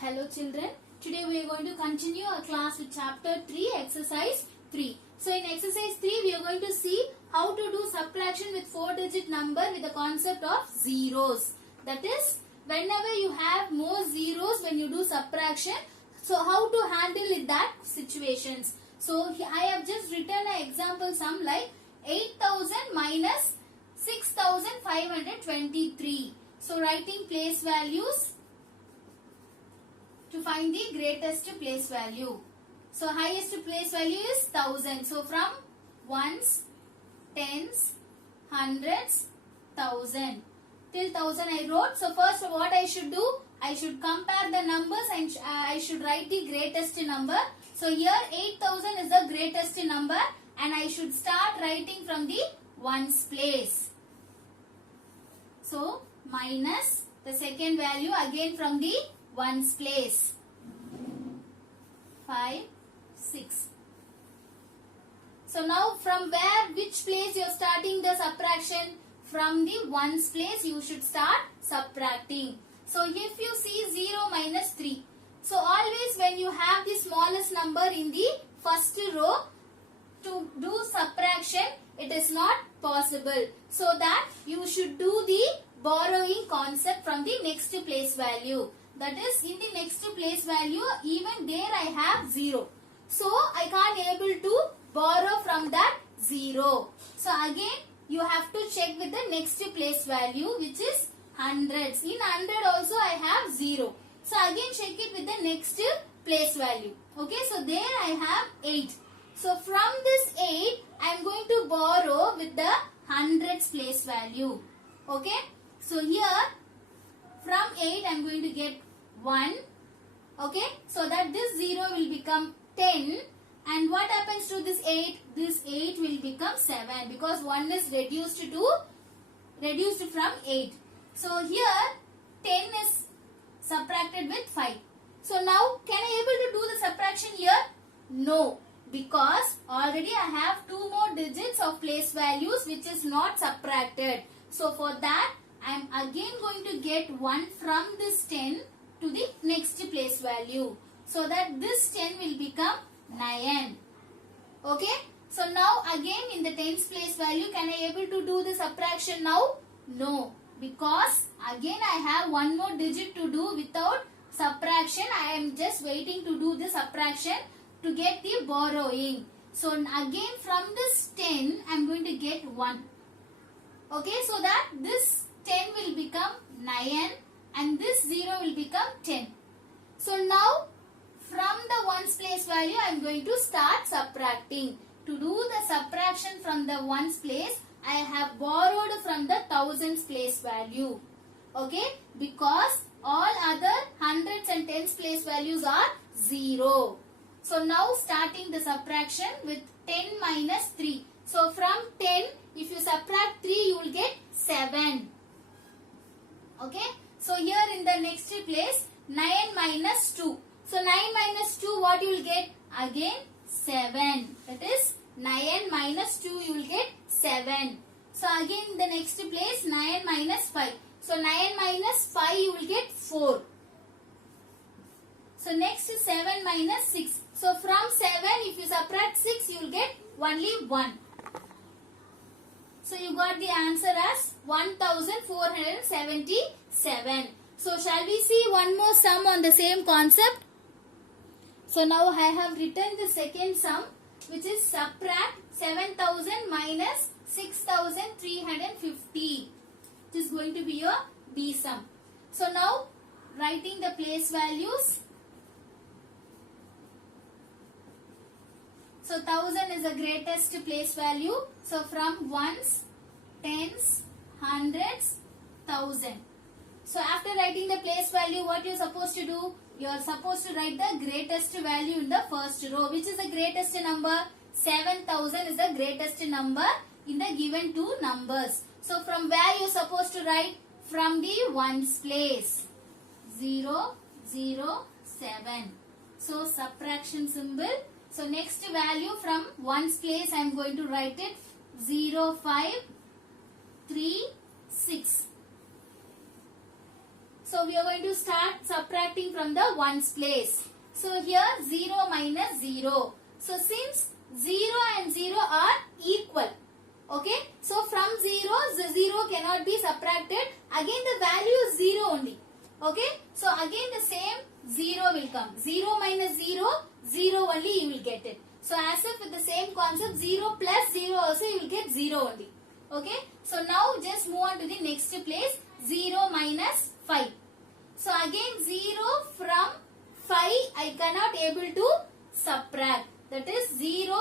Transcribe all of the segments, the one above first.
Hello children, today we are going to continue our class with chapter 3 exercise 3. So in exercise 3 we are going to see how to do subtraction with 4-digit number with the concept of zeros. That is, whenever you have more zeros when you do subtraction, so how to handle in that situations. So I have just written an example sum like 8000 minus 6523. So writing place values to find the greatest place value. So highest place value is 1000. So from ones, tens, hundreds, thousand. Till 1000 I wrote. So first what I should do? I should compare the numbers and I should write the greatest number. So here 8000 is the greatest number and I should start writing from the ones place. So minus the second value again from the ones place. 5, 6. So now from where, which place you are starting the subtraction? From the ones place you should start subtracting. So if you see 0 minus 3. So always when you have the smallest number in the first row, to do subtraction it is not possible. So that you should do the borrowing concept from the next place value. That is, in the next place value, even there I have 0. So I can't able to borrow from that 0. So again you have to check with the next place value, which is hundreds. In 100 also I have 0. So again check it with the next place value. Okay, so there I have 8. So from this 8 I am going to borrow with the hundreds place value. Okay, so here from 8 I am going to get 1. Okay, so that this 0 will become 10. And what happens to this 8? This 8 will become 7 because 1 is reduced from 8. So here 10 is subtracted with 5. So now can I able to do the subtraction here? No, because already I have 2 more digits of place values which is not subtracted. So for that I am again going to get 1 from this 10 to the next place value. So that this 10 will become 9. Okay. So now again in the tens place value, can I able to do the subtraction now? No. Because again I have 1 more digit to do without subtraction. I am just waiting to do the subtraction to get the borrowing. So again from this 10 I am going to get 1. Okay. So that this 10 will become 9. And this 0 will become 10. So now from the ones place value I am going to start subtracting. To do the subtraction from the ones place I have borrowed from the thousands place value. Okay, because all other hundreds and tens place values are 0. So now starting the subtraction with 10 minus 3. So from 10 if you subtract 3 you will get 7. Okay. So here in the next place 9 minus 2. So 9 minus 2 what you will get? Again 7. That is 9 minus 2 you will get 7. So again in the next place 9 minus 5. So 9 minus 5 you will get 4. So next is 7 minus 6. So from 7 if you subtract 6 you will get only 1. So you got the answer as 1477. So shall we see one more sum on the same concept? So now I have written the second sum, which is subtract 7000 minus 6350. It is going to be your B sum. So now writing the place values. So 1000 is the greatest place value. So from ones, tens, hundreds, thousand. So after writing the place value, what you are supposed to do? You are supposed to write the greatest value in the first row. Which is the greatest number? 7000 is the greatest number in the given two numbers. So from where you are supposed to write? From the ones place. 0, 0, 7. So subtraction symbol. So next value from ones place I am going to write it 0, 5, 3, 6. So we are going to start subtracting from the ones place. So here 0 minus 0. So since 0 and 0 are equal. Okay. So from 0, the 0 cannot be subtracted. Again the value is 0 only. Okay. So again the same 0 will come. 0 minus 0, 0 only you will get it. So as if with the same concept, 0 plus 0 also you will get 0 only. Okay. So now just move on to the next place. 0 minus 5. So again 0 from 5 I cannot able to subtract. That is 0,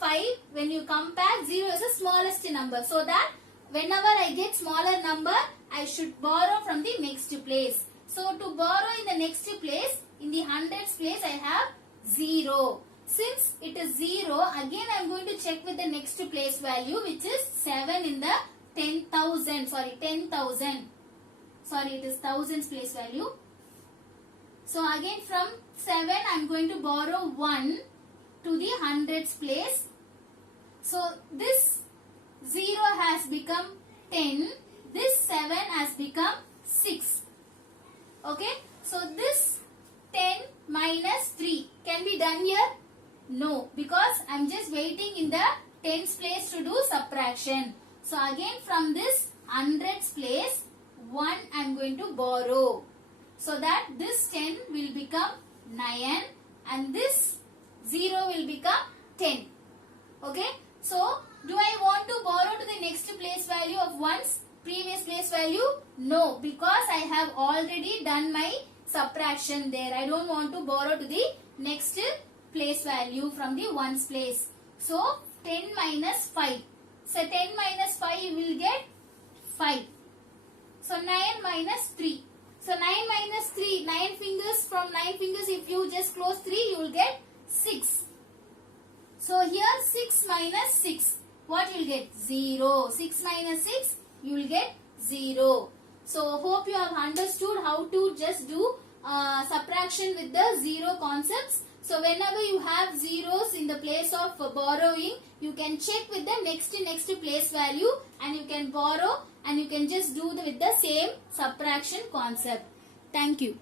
5. When you compare, 0 is the smallest number. So that whenever I get smaller number, I should borrow from the next place. So to borrow in the next place, in the hundreds place I have 0. Since it is 0, again I am going to check with the next place value, which is 7 in the 10,000. Sorry, 10,000. Sorry, it is thousands place value. So again from 7 I am going to borrow 1 to the hundreds place. So this 0 has become 10. This 7 has become 6. Okay. So this 10 minus 3 can be done here? No, because I am just waiting in the tens place to do subtraction. So again from this hundreds place 1 I am going to borrow. So that this 10 will become 9 and this 0 will become 10. Okay. So do I want to borrow to the next place value of ones previous place value? No, because I have already done my subtraction there. I don't want to borrow to the next place value from the ones place. So 10 minus 5. So 10 minus 5 you will get 5. So 9 minus 3. So 9 minus 3, 9 fingers, from 9 fingers if you just close 3 you will get 6. So here 6 minus 6, what you will get? 0. 6 minus 6, you will get 0. So hope you have understood how to just do subtraction with the 0 concepts. So whenever you have zeros in the place of borrowing, you can check with the next place value and you can borrow and you can just do with the same subtraction concept. Thank you.